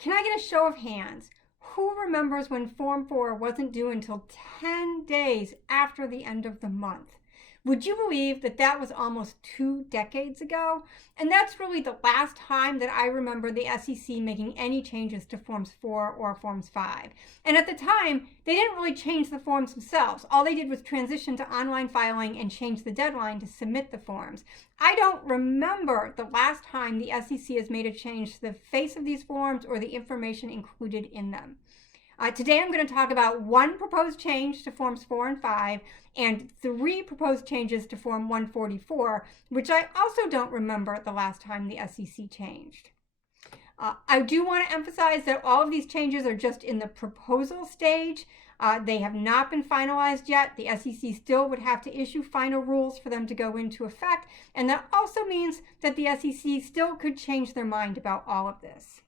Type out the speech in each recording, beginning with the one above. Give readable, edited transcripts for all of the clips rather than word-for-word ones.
Can I get a show of hands? Who remembers when Form 4 wasn't due until 10 days after the end of the month? Would you believe that that was almost 2 decades ago? And that's really the last time that I remember the SEC making any changes to Forms 4 or Forms 5. And at the time, they didn't really change the forms themselves. All they did was transition to online filing and change the deadline to submit the forms. I don't remember the last time the SEC has made a change to the face of these forms or the information included in them. Today I'm going to talk about 1 proposed change to Forms 4 and 5 and 3 proposed changes to Form 144, which I also don't remember the last time the SEC changed. I do want to emphasize that all of these changes are just in the proposal stage. They have not been finalized yet. The SEC still would have to issue final rules for them to go into effect, and that also means that the SEC still could change their mind about all of this.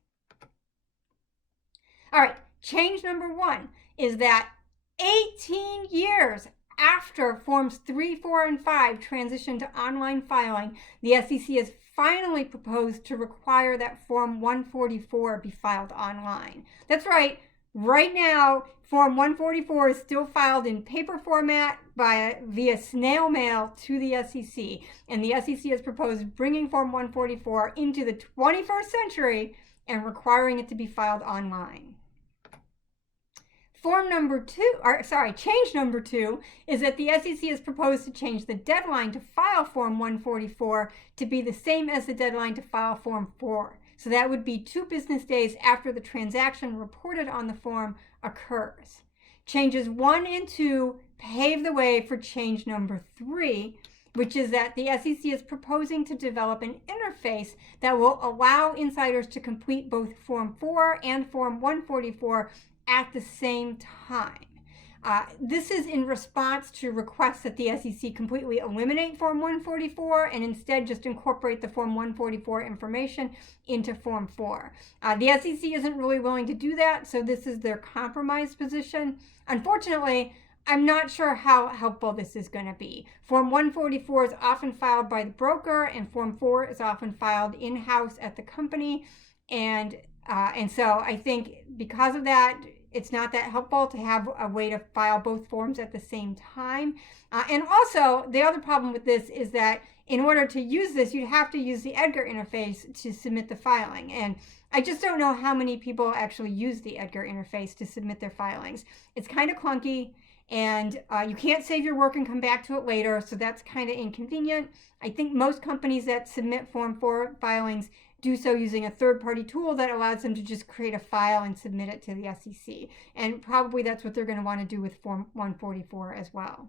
All right. Change number 1 is that 18 years after Forms 3, 4, and 5 transition to online filing, the SEC has finally proposed to require that Form 144 be filed online. That's right. Right now, Form 144 is still filed in paper format via snail mail to the SEC. And the SEC has proposed bringing Form 144 into the 21st century and requiring it to be filed online. Change number 2 is that the SEC has proposed to change the deadline to file Form 144 to be the same as the deadline to file Form 4. So that would be 2 business days after the transaction reported on the form occurs. Changes 1 and 2 pave the way for change number 3, which is that the SEC is proposing to develop an interface that will allow insiders to complete both Form 4 and Form 144 at the same time. This is in response to requests that the SEC completely eliminate Form 144 and instead just incorporate the Form 144 information into Form 4. The SEC isn't really willing to do that, so this is their compromise position. Unfortunately, I'm not sure how helpful this is going to be. Form 144 is often filed by the broker, and Form 4 is often filed in-house at the company. And so I think because of that, it's not that helpful to have a way to file both forms at the same time. And also, the other problem with this is that in order to use this, you'd have to use the Edgar interface to submit the filing. And I just don't know how many people actually use the Edgar interface to submit their filings. It's kind of clunky, and you can't save your work and come back to it later, so that's kind of inconvenient. I think most companies that submit Form 4 filings do so using a third-party tool that allows them to just create a file and submit it to the SEC. And probably that's what they're going to want to do with Form 144 as well.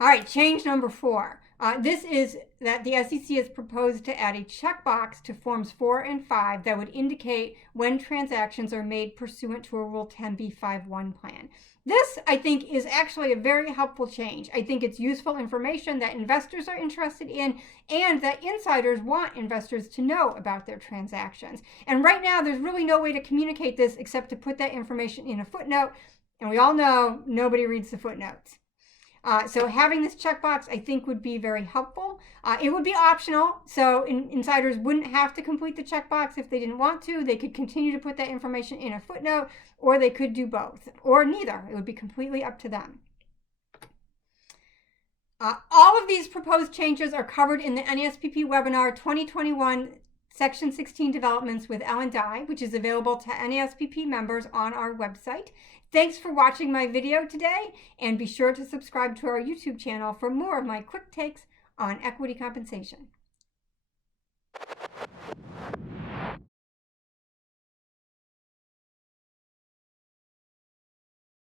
All right, change number 4. This is that the SEC has proposed to add a checkbox to Forms 4 and 5 that would indicate when transactions are made pursuant to a Rule 10b5-1 plan. This, I think, is actually a very helpful change. I think it's useful information that investors are interested in and that insiders want investors to know about their transactions. And right now, there's really no way to communicate this except to put that information in a footnote. And we all know nobody reads the footnotes. So having this checkbox, I think, would be very helpful. It would be optional, so insiders wouldn't have to complete the checkbox if they didn't want to. They could continue to put that information in a footnote, or they could do both, or neither. It would be completely up to them. All of these proposed changes are covered in the NASPP webinar 2021 Section 16 Developments with Ellen Dye, which is available to NASPP members on our website. Thanks for watching my video today, and be sure to subscribe to our YouTube channel for more of my quick takes on equity compensation.